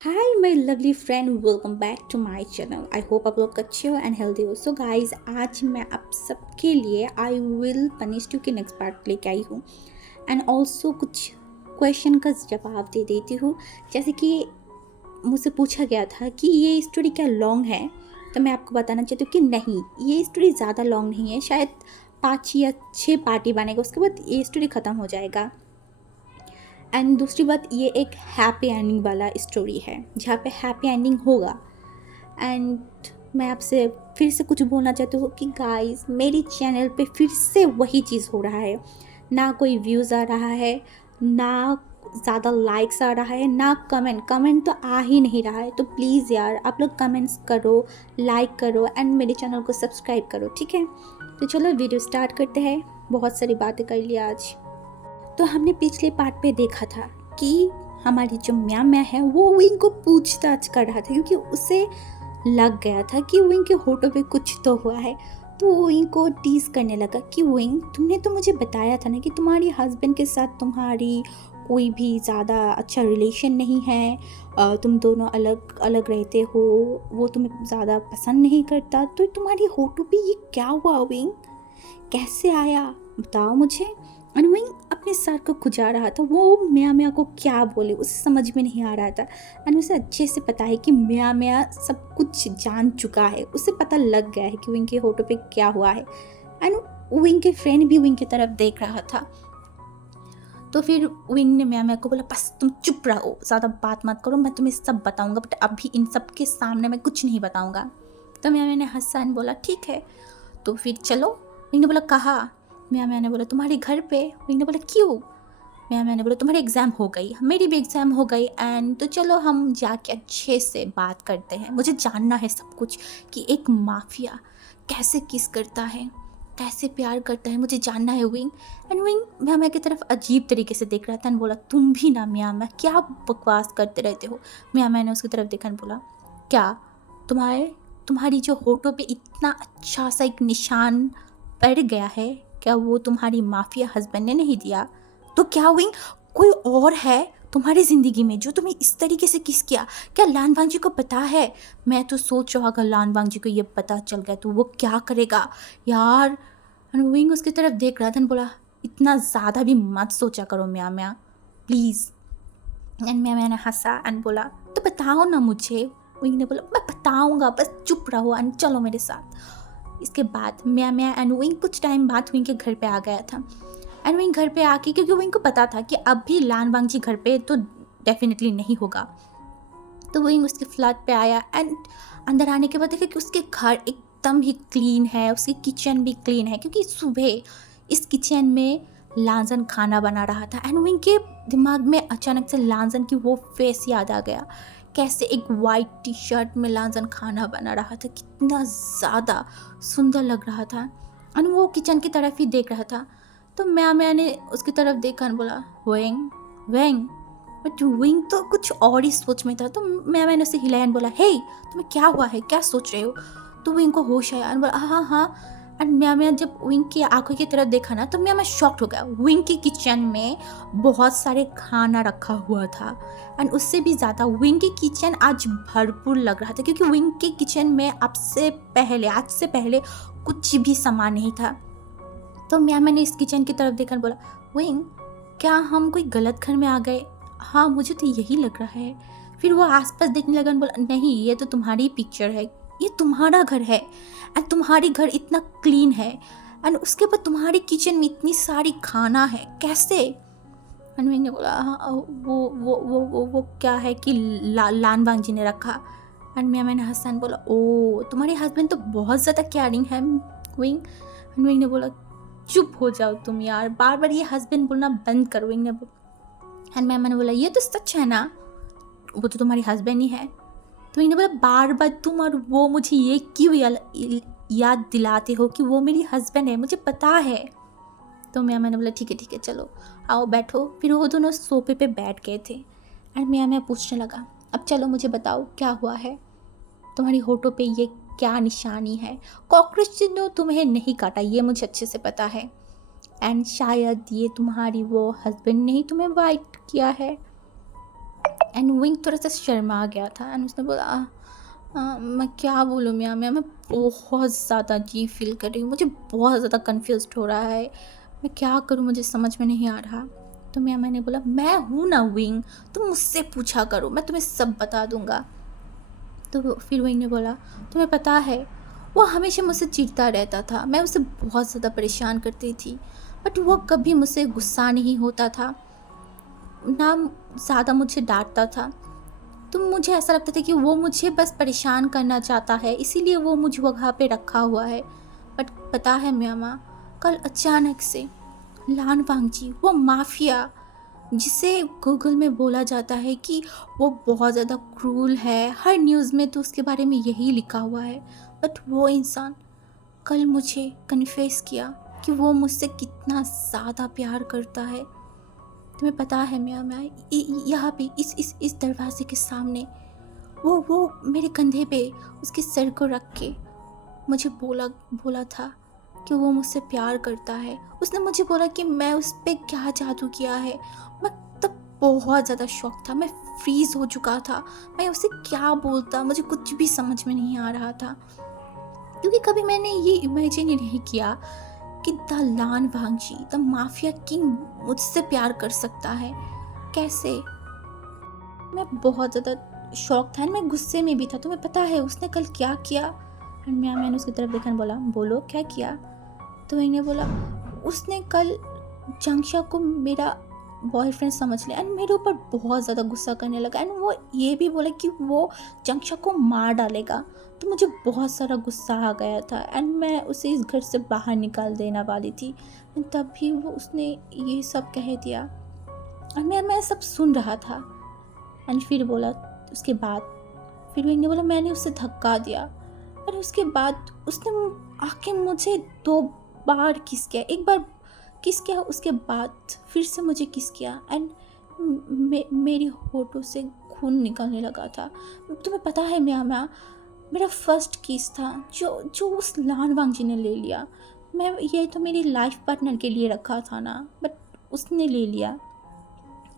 Hi my lovely friend, welcome back to my channel. I hope आप लोग अच्छे हो एंड हेल्दी हो। सो गाइस, आज मैं आप सबके लिए आई विल पनिश यू के नेक्स्ट पार्ट लेके आई हूँ एंड ऑल्सो कुछ क्वेश्चन का जवाब दे देती हूँ। जैसे कि मुझसे पूछा गया था कि ये स्टोरी क्या लॉन्ग है, तो मैं आपको बताना चाहती हूँ कि नहीं, ये स्टोरी ज़्यादा लॉन्ग नहीं है। शायद 5 या 6 पार्टी बनेगा, उसके बाद ये स्टोरी ख़त्म हो जाएगा। एंड दूसरी बात, ये एक हैप्पी एंडिंग वाला स्टोरी है जहाँ पे हैप्पी एंडिंग होगा। एंड मैं आपसे फिर से कुछ बोलना चाहती हूँ कि गाइस, मेरी चैनल पे फिर से वही चीज़ हो रहा है। ना कोई व्यूज़ आ रहा है, ना ज़्यादा लाइक्स आ रहा है, ना कमेंट तो आ ही नहीं रहा है। तो प्लीज़ यार, आप लोग कमेंट्स करो, लाइक करो एंड मेरे चैनल को सब्सक्राइब करो, ठीक है। तो चलो वीडियो स्टार्ट करते हैं। बहुत सारी बातें कर लिया आज। तो हमने पिछले पार्ट पे देखा था कि हमारी जो म्या है वो विंग को पूछताछ कर रहा था, क्योंकि उसे लग गया था कि विंग के होठों पे कुछ तो हुआ है। तो वो विंग को टीज करने लगा कि विंग, तुमने तो मुझे बताया था ना कि तुम्हारी हस्बैंड के साथ तुम्हारी कोई भी ज़्यादा अच्छा रिलेशन नहीं है, तुम दोनों अलग अलग रहते हो, वो तुम्हें ज़्यादा पसंद नहीं करता। तो तुम्हारी होठों पे ये क्या हुआ विंग, कैसे आया, बताओ मुझे। अनविंग अपने सर को खुजा रहा था, वो मियाँ मियाँ को क्या बोले उसे समझ में नहीं आ रहा था। एंड उसे अच्छे से पता है कि मियाँ मियाँ सब कुछ जान चुका है, उसे पता लग गया है कि विंग के होठों पे क्या हुआ है। एंड विंग के फ्रेंड भी विंग की तरफ देख रहा था। तो फिर विंग ने मियाँ मियाँ को बोला, बस तुम चुप रहो, ज़्यादा बात मत करो, मैं तुम्हें सब बताऊँगा, बट अभी इन सब के सामने मैं कुछ नहीं बताऊँगा। तो मियाँ मियाँ ने हंसा एंड बोला ठीक है, तो फिर चलो। विंग ने बोला कहाँ। मियाँ मियाँ ने बोला तुम्हारे घर पे। विंग ने बोला क्यों। मियाँ मियाँ ने बोला तुम्हारी एग्ज़ाम हो गई, मेरी भी एग्ज़ाम हो गई, एंड तो चलो हम जाके अच्छे से बात करते हैं, मुझे जानना है सब कुछ कि एक माफिया कैसे किस करता है, कैसे प्यार करता है, मुझे जानना है विंग। एंड विंग मियाँ मियाँ की तरफ अजीब तरीके से देख रहा था एंड बोला तुम भी ना मियाँ मियाँ क्या बकवास करते रहते हो। मियाँ मियाँ ने उसकी तरफ देखा एंड बोला क्या तुम्हारे तुम्हारी जो होठों पे इतना अच्छा सा एक निशान पड़ गया है, क्या वो तुम्हारी माफिया हस्बैंड ने नहीं दिया। तो क्या विंग, कोई और है तुम्हारी ज़िंदगी में जो तुम्हें इस तरीके से किस किया, क्या लानवांग जी को पता है। मैं तो सोच रहा अगर लानवांग जी को ये पता चल गया तो वो क्या करेगा यार। विंग उसकी तरफ देख रहा था बोला इतना ज़्यादा भी मत सोचा करो म्या म्या, प्लीज़। एंड म्या म्या ने हंसा एंड बोला तो बताओ ना मुझे। विंग ने बोला मैं बताऊंगा, बस चुप रहो एंड चलो मेरे साथ। इसके बाद म्या म्या एंड विंग कुछ टाइम बाद विंग के घर पे आ गया था। एंड विंग घर पे आके, क्योंकि विंग को पता था कि अब भी लान वांग जी घर पे तो डेफिनेटली नहीं होगा, तो विंग उसके फ्लैट पे आया एंड अंदर आने के बाद देखा कि उसके घर एकदम ही क्लीन है, उसकी किचन भी क्लीन है, क्योंकि सुबह इस किचन में लांजन खाना बना रहा था। एंड विंग के दिमाग में अचानक से लांजन की वो फेस याद आ गया, कैसे एक वाइट टी शर्ट में लांजन खाना बना रहा था, कितना ज़्यादा सुंदर लग रहा था। एंड वो किचन की तरफ ही देख रहा था। तो मैं ने उसकी तरफ देखा और बोला वेंग वेंग, बट विंग तो कुछ और ही सोच में था। तो मैंने उसे हिलाया और बोला हे तुम्हें क्या हुआ है, क्या सोच रहे हो। तो विंग को होश आया और बोला हाँ हाँ। एंड मैं जब विंग की आंखों की तरफ देखा ना, तो मैं शॉक्ड हो गया। विंग की किचन में बहुत सारे खाना रखा हुआ था एंड उससे भी ज़्यादा विंग की किचन आज भरपूर लग रहा था, क्योंकि विंग के किचन में आज से पहले कुछ भी सामान नहीं था। तो मैंने इस किचन की तरफ देखकर बोला विंग, क्या हम कोई गलत घर में आ गए। हाँ मुझे तो यही लग रहा है। फिर वो आसपास देखने लगा और बोला नहीं, ये तो तुम्हारी पिक्चर है, ये तुम्हारा घर है एंड तुम्हारी घर इतना क्लीन है एंड उसके बाद तुम्हारी किचन में इतनी सारी खाना है, कैसे। एंड विंग ने बोला हाँ वो क्या है कि लान वांग जी ने रखा। एंड मैंने हंसा बोला ओ तुम्हारे हस्बैंड तो बहुत ज़्यादा केयरिंग है विंग। एंड विंग ने बोला चुप हो जाओ तुम यार, बार बार ये हस्बैंड बोलना बंद करो। विंग ने एंड मैंने बोला ये तो सच है ना, वो तो तुम्हारी हस्बैंड ही है। तो विंग ने बोला बार बार तुम और वो मुझे ये क्यों याद दिलाते हो कि वो मेरी हस्बैंड है, मुझे पता है। तो मैंने बोला ठीक है चलो आओ बैठो। फिर वो दोनों सोफे पे बैठ गए थे एंड मैं पूछने लगा अब चलो मुझे बताओ क्या हुआ है, तुम्हारी होठों पे ये क्या निशानी है। कॉकरोच ने तुम्हें नहीं काटा, ये मुझे अच्छे से पता है, एंड शायद ये तुम्हारी वो हस्बैंड ने ही तुम्हें वाइट किया है। एंड विंग थोड़ा सा शर्मा गया था एंड उसने बोला मैं क्या बोलूँ मियाँ मियाँ, मैं बहुत ज़्यादा अजीब फील कर रही हूँ, मुझे बहुत ज़्यादा कंफ्यूज हो रहा है, मैं क्या करूँ मुझे समझ में नहीं आ रहा। तो मियाँ मैंने बोला मैं हूँ ना विंग, तुम मुझसे पूछा करो, मैं तुम्हें सब बता दूँगा। तो फिर विंग ने बोला तुम्हें पता है वो हमेशा मुझसे चिढ़ता रहता था, मैं उसे बहुत ज़्यादा परेशान करती थी, बट वो कभी मुझसे गुस्सा नहीं होता था, ना ज़्यादा मुझे डांटता था। तो मुझे ऐसा लगता था कि वो मुझे बस परेशान करना चाहता है, इसीलिए वो मुझ जगह पे रखा हुआ है। बट पता है म्यामा, कल अचानक से लान वांगजी, वो माफिया जिसे गूगल में बोला जाता है कि वो बहुत ज़्यादा क्रूल है, हर न्यूज़ में तो उसके बारे में यही लिखा हुआ है, बट वो इंसान कल मुझे कन्फेस किया कि वो मुझसे कितना ज़्यादा प्यार करता है। तुम्हें पता है मैं यहाँ पे इस दरवाजे के सामने वो मेरे कंधे पे उसके सर को रख के मुझे बोला बोला था कि वो मुझसे प्यार करता है। उसने मुझे बोला कि मैं उस पे क्या जादू किया है। मैं तब बहुत ज़्यादा शॉक था, मैं फ्रीज हो चुका था, मैं उसे क्या बोलता मुझे कुछ भी समझ में नहीं आ रहा था, क्योंकि कभी मैंने ये इमेजिन ही नहीं किया कि the Lan Wangji, the mafia king मुझसे प्यार कर सकता है। कैसे? मैं बहुत ज़्यादा शॉक था, मैं गुस्से में भी था। तुम्हें पता है उसने कल क्या किया? एंड मैंने उसकी तरफ देखा बोला बोलो क्या किया? तो मैंने बोला उसने कल जंक्षा को मेरा बॉयफ्रेंड समझ लिया एंड मेरे ऊपर बहुत ज़्यादा गुस्सा करने लगा एंड वो ये भी बोला कि वो जंक्षा को मार डालेगा। तो मुझे बहुत सारा गुस्सा आ गया था एंड मैं उसे इस घर से बाहर निकाल देने वाली थी। तब भी वो उसने ये सब कह दिया और मैं सब सुन रहा था। एंड फिर बोला उसके बाद फिर मैंने बोला मैंने उसे धक्का दिया और उसके बाद उसने आके मुझे 2 बार किस किया, एक बार किस किया, उसके बाद फिर से मुझे किस किया एंड मेरी होठों से खून निकलने लगा था। तुम्हें पता है म्या मेरा फर्स्ट किस था जो जो उस लान वांगजी ने ले लिया। मैं ये तो मेरी लाइफ पार्टनर के लिए रखा था ना, बट उसने ले लिया।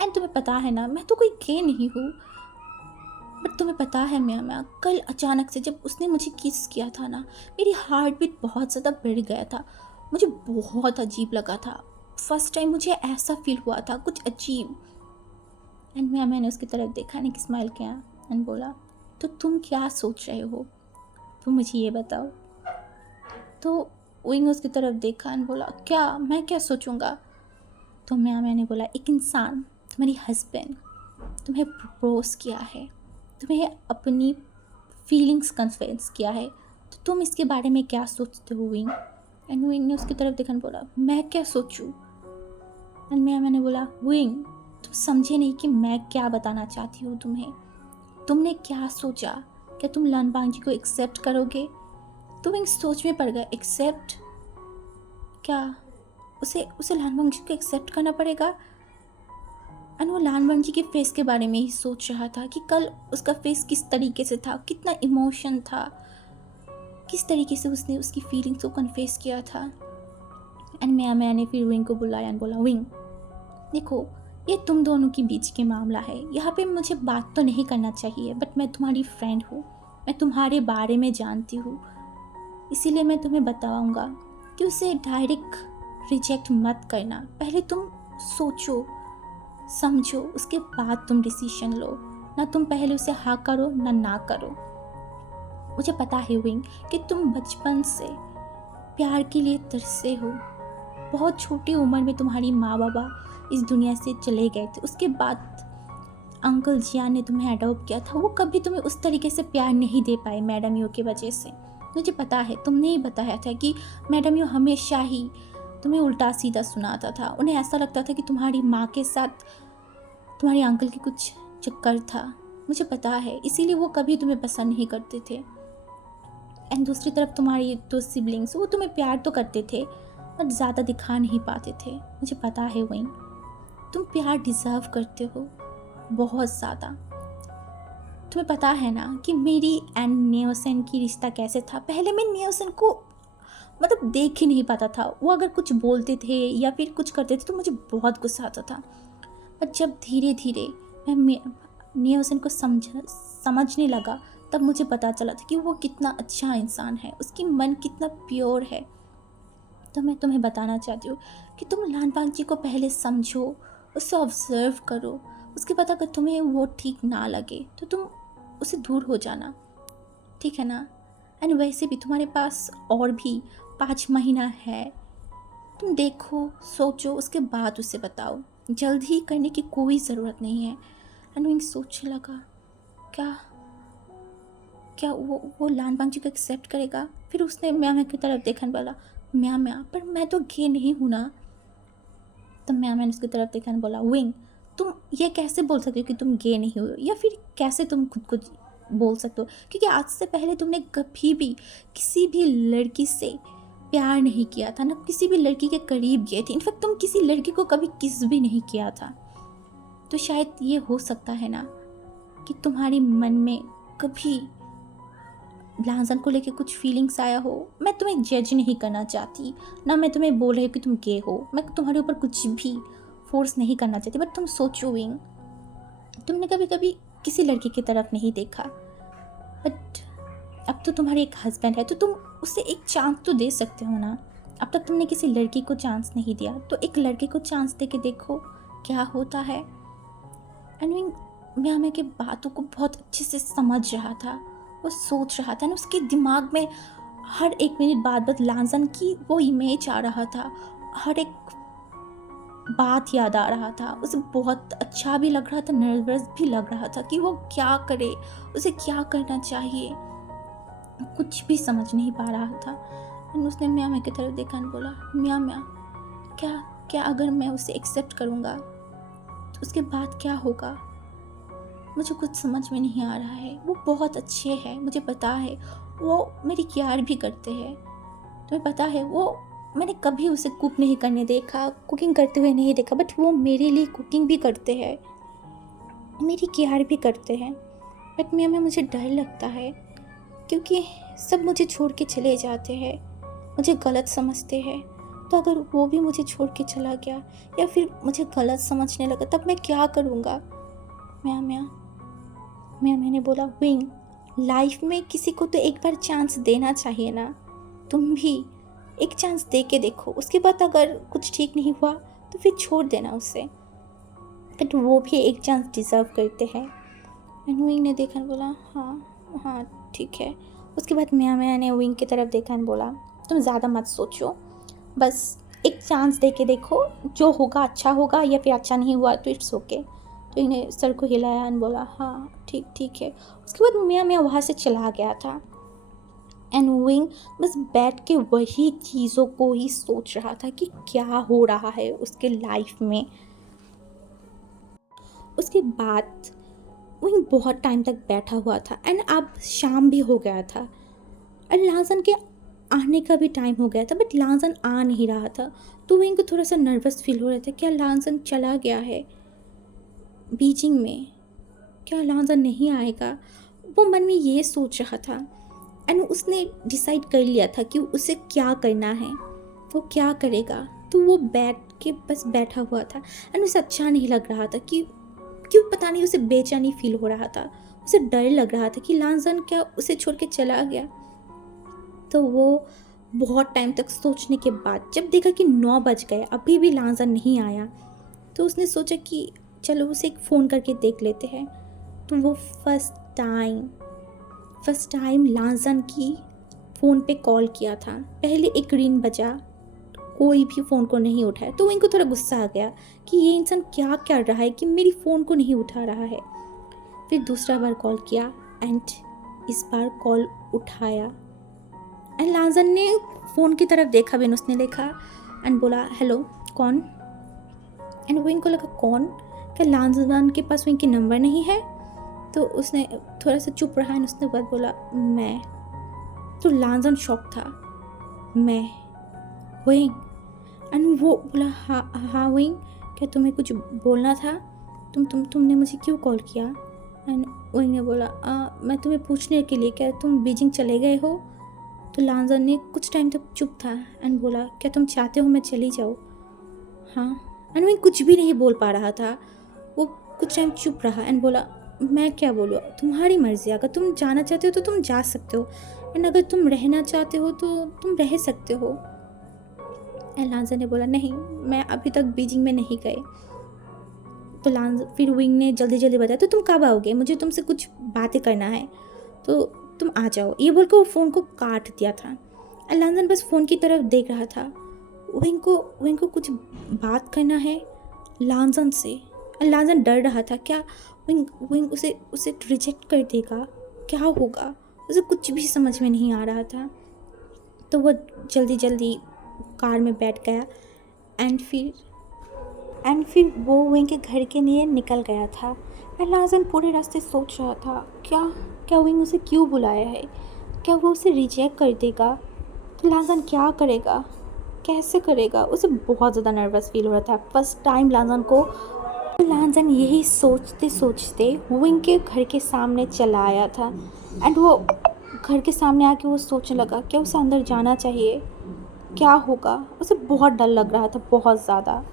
एंड तुम्हें पता है ना मैं तो कोई गे नहीं हूँ, बट तुम्हें पता है म्या कल अचानक से जब उसने मुझे किस किया था ना, मेरी हार्ट बीट बहुत ज़्यादा बढ़ गया था, मुझे बहुत अजीब लगा था। फर्स्ट टाइम मुझे ऐसा फील हुआ था कुछ अजीब। एंड मैंने उसकी तरफ देखा नहीं, स्माइल किया एंड बोला तो तुम क्या सोच रहे हो, तुम मुझे ये बताओ। तो विंग उसकी तरफ देखा एंड बोला क्या मैं क्या सोचूंगा। तो मैंने बोला एक इंसान तुम्हारी हस्बैंड तुम्हें प्रपोज किया है, तुम्हें अपनी फीलिंग्स कन्फेस किया है, तो तुम इसके बारे में क्या सोचते हो विंग। एंड विंग ने उसकी तरफ देखा बोला मैं क्या सोचूं। एंड मैंने बोला विंग तुम समझे नहीं कि मैं क्या बताना चाहती हूँ तुम्हें। तुमने क्या सोचा, क्या तुम लान वांगजी को एक्सेप्ट करोगे? तो विंग सोच में पड़ गया, एक्सेप्ट क्या? उसे उसे लान वांगजी को एक्सेप्ट करना पड़ेगा। एंड वो लान वांगजी के फेस के बारे में ही सोच रहा था कि कल उसका फेस किस तरीके से था, कितना इमोशन था, किस तरीके से उसने उसकी फीलिंग्स को कन्फेस किया था। एंड मैंने फिर विंग को बुलाया एंड बोला विंग देखो ये तुम दोनों के बीच के मामला है, यहाँ पे मुझे बात तो नहीं करना चाहिए, बट मैं तुम्हारी फ्रेंड हूँ, मैं तुम्हारे बारे में जानती हूँ, इसीलिए मैं तुम्हें बताऊँगा कि उसे डायरेक्ट रिजेक्ट मत करना। पहले तुम सोचो समझो, उसके बाद तुम डिसीजन लो, ना तुम पहले उसे हाँ करो ना करो। मुझे पता है विंग कि तुम बचपन से प्यार के लिए तरसे हो, बहुत छोटी उम्र में तुम्हारी माँ बाबा इस दुनिया से चले गए थे, उसके बाद अंकल जियान ने तुम्हें अडॉप्ट किया था, वो कभी तुम्हें उस तरीके से प्यार नहीं दे पाए मैडम यू की वजह से। मुझे पता है तुमने ही बताया था कि मैडम यू हमेशा ही तुम्हें उल्टा सीधा सुनाता था, उन्हें ऐसा लगता था कि तुम्हारी माँ के साथ तुम्हारे अंकल की कुछ चक्कर था। मुझे पता है, इसीलिए वो कभी तुम्हें पसंद नहीं करते थे। एंड दूसरी तरफ तुम्हारी 2 सिबलिंग्स वो तुम्हें प्यार तो करते थे बट ज़्यादा दिखा नहीं पाते थे। मुझे पता है वहीं तुम प्यार डिज़र्व करते हो बहुत ज़्यादा। तुम्हें पता है ना कि मेरी एंड नियोसन की रिश्ता कैसे था। पहले मैं नियोसन को मतलब देख ही नहीं पाता था, वो अगर कुछ बोलते थे या फिर कुछ करते थे तो मुझे बहुत गुस्सा आता था। पर जब धीरे धीरे नियोसन को समझने लगा, तब मुझे पता चला था कि वो कितना अच्छा इंसान है, उसकी मन कितना प्योर है। तो मैं तुम्हें बताना चाहती हूँ कि तुम लानबांग जी को पहले समझो, उससे ऑब्जर्व करो, उसके बाद अगर तुम्हें वो ठीक ना लगे तो तुम उससे दूर हो जाना, ठीक है ना। एंड वैसे भी तुम्हारे पास और भी 5 महीना है, तुम देखो, सोचो, उसके बाद उसे बताओ, जल्द ही करने की कोई ज़रूरत नहीं है। एंड विंग सोचने लगा, क्या क्या वो लानबांग जी को एक्सेप्ट करेगा। फिर उसने म्या म्या की तरफ देखा बोला, म्या म्या पर मैं तो गे नहीं हूँ ना। तो म्या म्या ने उसकी तरफ देखा बोला, विंग तुम ये कैसे बोल सकते हो कि तुम गे नहीं हो, या फिर कैसे तुम खुद को बोल सकते हो, क्योंकि आज से पहले तुमने कभी भी किसी भी लड़की से प्यार नहीं किया था ना, किसी भी लड़की के करीब गए थे। इनफैक्ट तुम किसी लड़की को कभी किस भी नहीं किया था। तो शायद ये हो सकता है ना कि तुम्हारे मन में कभी लांजन को लेके कुछ फीलिंग्स आया हो। मैं तुम्हें जज नहीं करना चाहती, ना मैं तुम्हें बोल रही हूँ कि तुम गे हो, मैं तुम्हारे ऊपर कुछ भी फोर्स नहीं करना चाहती। बट तुम सोचो विंग, तुमने कभी कभी किसी लड़की की तरफ नहीं देखा, बट अब तो तुम्हारे एक हस्बैंड है, तो तुम उसे एक चांस तो दे सकते हो ना। अब तक तुमने किसी लड़की को चांस नहीं दिया, तो एक लड़के को चांस दे के देखो क्या होता है। एंड विंग मैं हमें के बातों को बहुत अच्छे से समझ रहा था, वो सोच रहा था ना, उसके दिमाग में हर एक मिनट बाद लांजन की वो इमेज आ रहा था, हर एक बात याद आ रहा था। उसे बहुत अच्छा भी लग रहा था, नर्वस भी लग रहा था कि वो क्या करे, उसे क्या करना चाहिए, कुछ भी समझ नहीं पा रहा था। और उसने म्या म्या की तरफ देखा और बोला, म्या म्या क्या क्या अगर मैं उसे एक्सेप्ट करूँगा तो उसके बाद क्या होगा, मुझे कुछ समझ में नहीं आ रहा है। वो बहुत अच्छे हैं, मुझे पता है, वो मेरी केयर भी करते हैं, तुम्हें पता है। वो मैंने कभी उसे कुक नहीं करने देखा, कुकिंग करते हुए नहीं देखा, बट वो मेरे लिए कुकिंग भी करते हैं, मेरी केयर भी करते हैं। बट मैं मुझे डर लगता है, क्योंकि सब मुझे छोड़ के चले जाते हैं, मुझे गलत समझते हैं। तो अगर वो भी मुझे छोड़ के चला गया या फिर मुझे गलत समझने लगा, तब मैं क्या करूँगा। मैंने बोला, विंग लाइफ में किसी को तो एक बार चांस देना चाहिए ना, तुम भी एक चांस दे के देखो, उसके बाद अगर कुछ ठीक नहीं हुआ तो फिर छोड़ देना उसे, बट वो भी एक चांस डिज़र्व करते हैं। एंड विंग ने देखा और बोला, हाँ हाँ ठीक है। उसके बाद मैंने विंग की तरफ देखा और बोला, तुम ज़्यादा मत सोचो, बस एक चांस दे के देखो, जो होगा अच्छा होगा, या फिर अच्छा नहीं हुआ तो इट्स ओके। तो इन्हें सर को हिलाया और बोला, हाँ ठीक है। उसके बाद मैं वहाँ से चला गया था। एंड विंग बस बैठ के वही चीज़ों को ही सोच रहा था कि क्या हो रहा है उसके लाइफ में। उसके बाद विंग बहुत टाइम तक बैठा हुआ था, एंड अब शाम भी हो गया था और लांजन के आने का भी टाइम हो गया था, बट लांजन आ नहीं रहा था। तो विंग को थोड़ा सा नर्वस फील हो रहा था, क्या लांजन चला गया है बीजिंग में, क्या लांजन नहीं आएगा। वो मन में ये सोच रहा था, एंड उसने डिसाइड कर लिया था कि उसे क्या करना है, वो क्या करेगा। तो वो बैठ के बस बैठा हुआ था, एंड उसे अच्छा नहीं लग रहा था कि क्यों, पता नहीं, उसे बेचैनी फील हो रहा था, उसे डर लग रहा था कि लांजन क्या उसे छोड़ के चला गया। तो वो बहुत टाइम तक सोचने के बाद जब देखा कि 9 बज गए, अभी भी लांजन नहीं आया, तो उसने सोचा कि चलो उसे एक फ़ोन करके देख लेते हैं। तो वो फर्स्ट टाइम लांजन की फ़ोन पे कॉल किया था। पहले एक रिंग बजा, कोई भी फ़ोन को नहीं उठाया, तो इनको थोड़ा गुस्सा आ गया कि ये इंसान क्या कर रहा है कि मेरी फ़ोन को नहीं उठा रहा है। फिर दूसरा बार कॉल किया, एंड इस बार कॉल उठाया, एंड लांजन ने फ़ोन की तरफ देखा, बिन उसने देखा एंड बोला, हेलो कौन। एंड विंग को लगा, कौन, क्या लांजन के पास विंग की नंबर नहीं है। तो उसने थोड़ा सा चुप रहा, एंड उसने बाद बोला, मैं। तो लांजन शॉक था, मैं, विंग। एंड वो बोला, हाँ विंग, क्या तुम्हें कुछ बोलना था, तुमने मुझे क्यों कॉल किया। एंड विंग ने बोला, मैं तुम्हें पूछने के लिए, क्या तुम बीजिंग चले गए हो। तो लांजन ने कुछ टाइम तक चुप था, एंड बोला, क्या तुम चाहते हो मैं चली जाऊँ। हाँ। एंड विंग कुछ भी नहीं बोल पा रहा था, वो कुछ टाइम चुप रहा, एंड बोला, मैं क्या बोलूँ, तुम्हारी मर्ज़ी, अगर तुम जाना चाहते हो तो तुम जा सकते हो, एंड अगर तुम रहना चाहते हो तो तुम रह सकते हो। एंड लांजा ने बोला, नहीं, मैं अभी तक बीजिंग में नहीं गए। तो लांजा फिर विंग ने जल्दी जल्दी बताया, तो तुम कब आओगे, मुझे तुमसे कुछ बातें करना है, तो तुम आ जाओ। ये बोलकर वो फ़ोन को काट दिया था। एंड लांजन बस फ़ोन की तरफ देख रहा था। विंग को कुछ बात करना है लांजन से। एंड लांजन डर रहा था, क्या विंग विंग उसे उसे रिजेक्ट कर देगा, क्या होगा, उसे कुछ भी समझ में नहीं आ रहा था। तो वो जल्दी जल्दी कार में बैठ गया एंड फिर वो विंग के घर के लिए निकल गया था। एंड लाजन पूरे रास्ते सोच रहा था, क्या क्या विंग उसे क्यों बुलाया है, क्या वो उसे रिजेक्ट कर देगा, तो लाजन क्या करेगा, कैसे करेगा। उसे बहुत ज़्यादा नर्वस फील हो रहा था फर्स्ट टाइम लाजन को। लाजन यही सोचते सोचते विंग के घर के सामने चला आया था। एंड वो घर के सामने आके वो सोचने लगा, क्या उसे अंदर जाना चाहिए, क्या होगा। उसे बहुत डर लग रहा था, बहुत ज़्यादा।